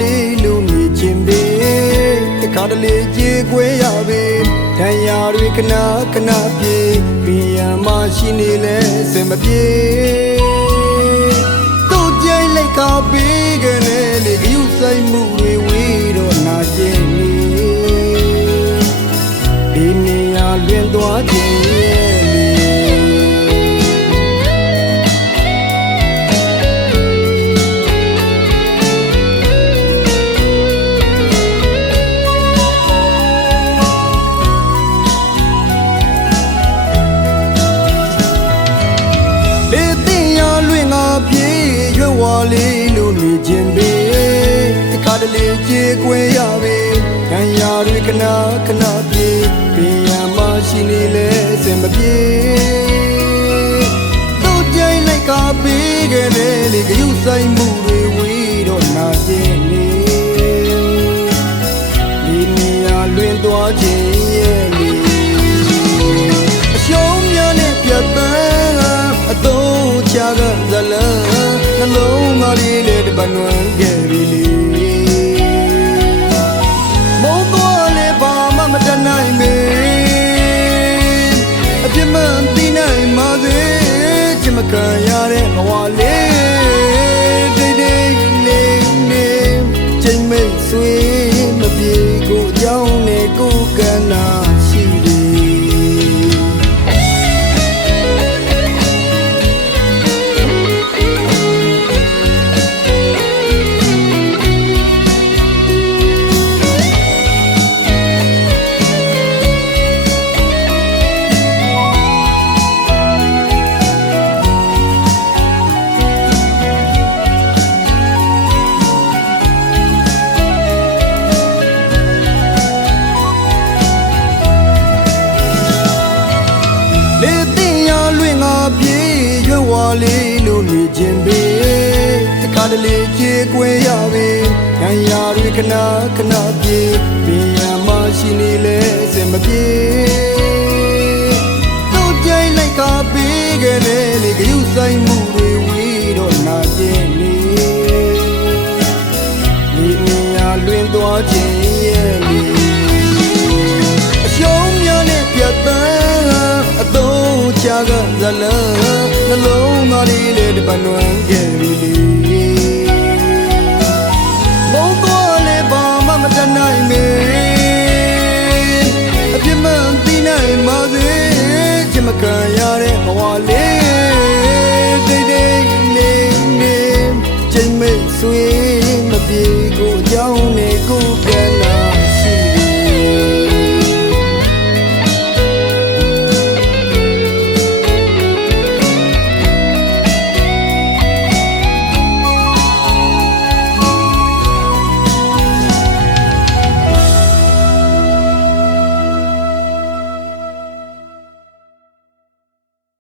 လေးလူမြင်ချင်းပဲတခါတလေကြေကွဲရပဲဒဏ်ရာတွေခဏခဏပြေပြင်ရမရှိနေလဲစင်မပြေတို့ကြိုင်လိုက်ကပေးကနေလေဂယုဆိုင်မှုတွေဝေးတော့နာကျင်နေဒီနေရာလွင်သွားခြင်းရဲ့ဝါလေးလူနေခြင်းပဲတခါတလေကြေကွဲရပဲဒဏ်ရာတွေခဏခဏပြေပြင်ရမရှိနေလဲစင်မပြေတို့ကြိုင်လိုက်ကပေးခဲ့တယ်လေဂယုဆိုင်မှုတွေဝေးတော့နာကျင်နေဒီနေရာလွင်သွားခြင်းရဲ့လေအရှုံးများနဲ့ပြတ်တန်းအတော့ချကဇလန်းနှလုံးသားလေးလေတပတ်နွမ်းခဲ့ပြီလေမုန်းသွားလေဘာမှမတတ်နိုင်မေအပြစ်မှန်သိနိုင်ပါစေချစ်မခံရတဲ့ဘဝလေးတိတ်တိတ်လေးနေချိန်မိတ်ဆွေမပြေကိုအကြောင်းနဲ့ကိုကန္နာရှိတယ်ဝါလေးလူနေခြင်းပဲတခါတလေကြေကွဲရပဲဒဏ်ရာတွေခဏခဏပြေပြင်ရမရှိနေလဲစင်မပြေတို့ကြိုင်လိုက်ကပေးခဲ့တယ်လေဂယုဆိုင်မှုတွေဝေးတော့နာကျင်နေဒီနေရာလွင်သွားခြင်းရဲ့လေအရှုံးများနဲ့ပြတ်တန်းအတော့ချကဇလန်းနှလုံးသားလေးလေတပတ်နွမ်းခဲ့ပြီလေမုန်းသွားလေဘာမှမတတ်နိုင်မေအပြစ်မှန်သိနိုင်ပါစေချစ်မခံရတဲ့ဘဝလေး